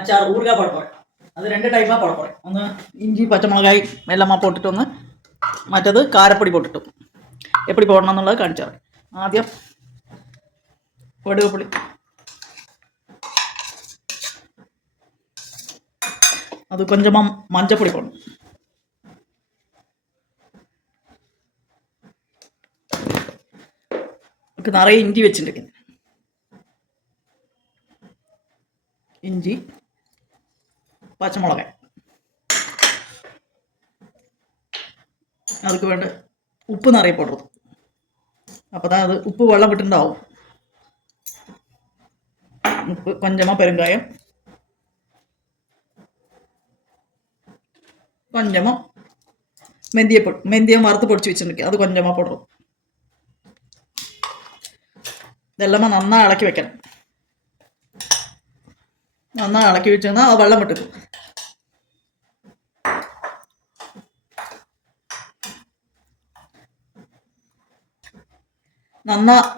அச்சார் ஊறுகாய் போட போகிறேன். அது 2 டைப்பாக போட போகிறேன். ഒന്ന് இஞ்சி பச்சைமிளகாய் எல்லாம் போட்டுட்டு ഒന്ന് മറ്റത് കാരപ്പൊടി പോട്ടിട്ടു. எப்படி போடണം എന്നുള്ളത് കാണിച്ചു തരാം. ആദ്യം വെടുകപ്പുളി, அது கொஞ்சமாக மஞ்சப்பொடி போடணும். நிறைய இஞ்சி வச்சுருக்கேன். இஞ்சி, பச்சை மிளகாய், அதுக்கு வேണ്ട உப்பு நிறைய போடுறது. அப்போ தான் அது உப்பு வெள்ளம் விட்டுண்டாகும். உப்பு, கொஞ்சமாக பெருங்காயம், கொஞ்சமாக மெந்தியம் வறுத்து பொடிச்சு வச்சுருக்கேன், அது கொஞ்சமாக போடுறோம். இதெல்லாமே நல்லா இളക്കി வைக்கணும். நல்லா இളക്കി வச்சோம்னா அது வெள்ளம் விட்டுக்கும்.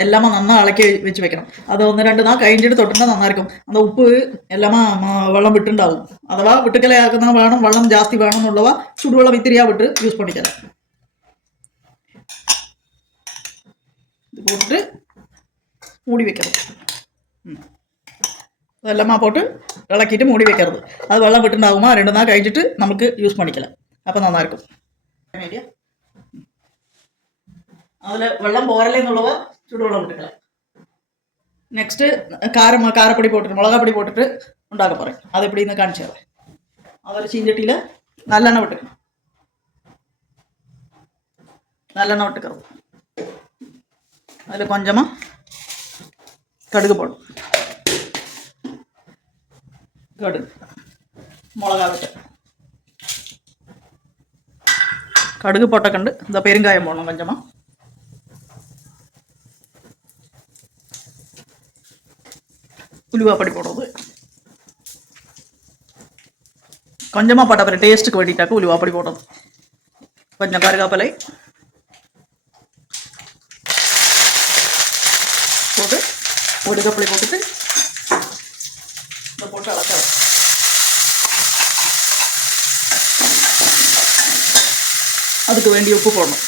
எல்லாமே நல்லா இളക്കി വെച്ച് വെക്കണം. അത് 1-2 നാൾ കഴിഞ്ഞിട്ട് തൊട്ടിട്ടാൽ നന്നായിരിക്കും. അത് ഉപ്പ് എല്ലാമേ വെള്ളം വിട്ടുണ്ടാവും. അഥവാ വിട്ടുക്കലയാക്കുന്ന വേണം, വെള്ളം ജാസ്തി വേണം എന്നുള്ളവ ചുടുവെള്ളം ഇത്തിരിയാ വിട്ട് യൂസ് പണിക്കണം. ഇത് പോട്ടിട്ട് മൂടി വെക്കരുത്. അതെല്ലാമേ പോട്ട് ഇളക്കിയിട്ട് മൂടി വെക്കരുത്. അത് വെള്ളം വിട്ടുണ്ടാകുമ്പോൾ 2 നാൾ കഴിഞ്ഞിട്ട് നമുക്ക് യൂസ് പണിക്കണം. അപ്പം നന്നായിരിക്കും. അതിൽ വെള്ളം പോരലെന്നുള്ളവ ചൂടുവെള്ളം വിട്ടുകളെ. നെക്സ്റ്റ് കാരപ്പൊടി പോട്ടിട്ട് മുളകാപ്പൊടി പോട്ടിട്ട് ഉണ്ടാക്കാൻ പറയും. അതെപ്പടിന്ന് കാണിച്ചു തരാം. അതൊരു ചീഞ്ചട്ടിയിൽ നല്ലെണ്ണ വിട്ടുക്കണം. നല്ലെണ്ണ വിട്ടുക്കണം. അതിൽ കൊഞ്ചമാ കടുക് പോടും. കടുക്, മുളകാ വിട്ട് കടുക് പൊട്ടക്കണ്ട്. എന്താ പെരുങ്കായം പോടണം കൊഞ്ചമാ. ഉലുവാപ്പൊടി போடுறது. கொஞ்சமாக போட்டால் அப்புறம் டேஸ்ட்டுக்கு வேண்டிட்டாக்க உலுவாപ്പൊடி போடுறது. கொஞ்சம் கருகாப்பலை போட்டு ஒடுகப்பளி போட்டுட்டு இதை போட்டு அளக்கலாம். அதுக்கு வேண்டிய உப்பு போடணும்.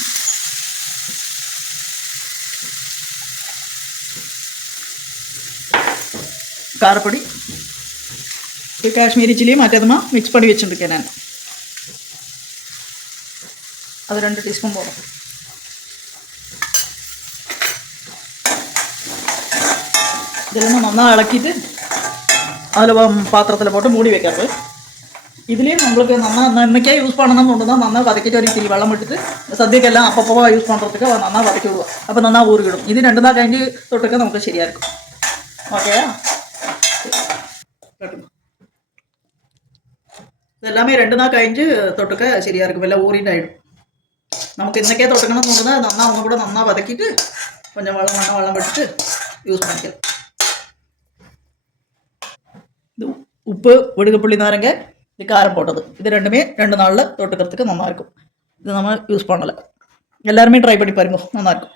காரப்பொடி, காஷ்மீரி சில்லியும் மற்றதுமா மிக்ஸ் பண்ணி வச்சுருக்கேன் நான். அது 2 டீஸ்பூன் போடும். இதெல்லாம் நல்லா இളக்கிட்டு அதில் பாத்திரத்தில் போட்டு மூடி வைக்கிறது. இதுலேயும் நம்மளுக்கு நல்லா இன்னைக்கே யூஸ் பண்ணணும்னு ஒன்று தான். நல்லா வதக்கிட்டு ஒரு திரி வெள்ளம் விட்டுட்டு சദ്യക്കെല്ലാം அப்பப்போ யூஸ் பண்ணுறதுக்கு நல்லா வதக்கி விடுவோம். அப்போ நல்லா ஊறிடும். இது 2 நாள் കഴിഞ്ഞ് തൊട്ടൊക്കെ നമുക്ക് ശരിயாக இருக்கும். ஓகேயா? இதெல்லாமே 2 நாள் കഴിഞ്ഞ് തൊട്ടൊക്കെ ശരിயாக இருக்கும். எல்லாம் ஊறிட்டாயிடும். நமக்கு இன்றைக்கே தொட்டுக்கணும்னு தோணுதா நல்லா அவங்க கூட நல்லா வதக்கிட்டு கொஞ்சம் வெள்ளம் விட்டுட்டு யூஸ் பண்ணிக்கலாம். இது உப்பு, வெடுகப்புளி, நாரங்க, இது காரம் போட்டது. இது 2மே 2 நாளில் தொட்டுக்கிறதுக்கு நல்லாயிருக்கும். இது நம்ம யூஸ் பண்ணலை. எல்லாருமே ட்ரை பண்ணி பாருங்க, நல்லாயிருக்கும்.